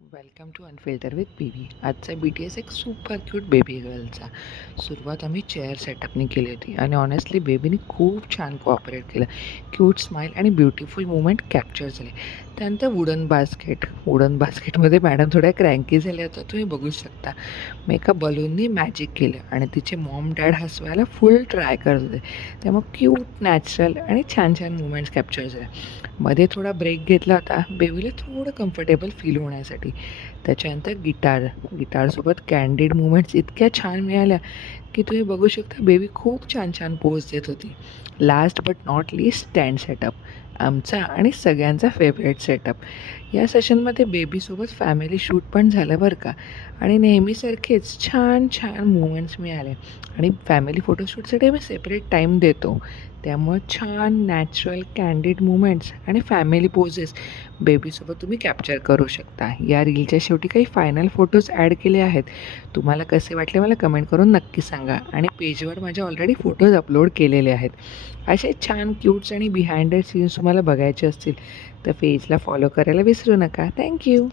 Welcome to unfilter with baby. आजचा BTS एक super cute baby गर्लचा. सुरुवात आम्ही चेअर सेटअपनी केली होती आणि ऑनेस्टली बेबीने खूप छान कोऑपरेट केलं. क्यूट स्माईल आणि ब्युटिफुल मुवमेंट कॅप्चर झाले. त्यानंतर वुडन बास्केटमध्ये मॅडम थोड्या क्रँकी झाल्या होत्या, तुम्ही बघू शकता. मी एका बलूननी मॅजिक केलं आणि तिचे मॉम डॅड हसवायला फुल ट्राय करत होते. त्यामुळे क्यूट, नॅचरल आणि छान छान मुवमेंट्स कॅप्चर झाल्या. मध्ये थोडा ब्रेक घेतला होता बेबीला थोडं कम्फर्टेबल फील होण्यासाठी. त्याच्यानंतर गिटारसोबत कॅन्डिड मुवमेंट्स इतक्या छान मिळाल्या की तुम्ही बघू शकता बेबी खूप छान छान पोज देत होती. Last but not least stand setup, आमचा आणि सगळ्यांचा फेवरेट सेटअप. या सेशनमध्ये बेबीसोबत फॅमिली शूट पण झालं बरं का, आणि नेहमीसारखेच छान छान मुवमेंट्स मिळाले. आणि फॅमिली फोटोशूटसाठी मी सेपरेट टाईम देतो, त्यामुळं छान नॅचरल कॅन्डिड मुवमेंट्स आणि फॅमिली पोजेस बेबीसोबत तुम्ही कॅप्चर करू शकता. या रीलच्या शेवटी काही फायनल फोटोज ॲड केले आहेत. तुम्हाला कसे वाटले मला कमेंट करून नक्की सांगा. आणि पेजवर माझ्या ऑलरेडी फोटोज अपलोड केलेले आहेत. असे छान क्यूट्स आणि बिहाइंड द सीन्स तुम्हाला बघायचे असतील तर पेजला फॉलो करायला विसरू नका. थँक्यू.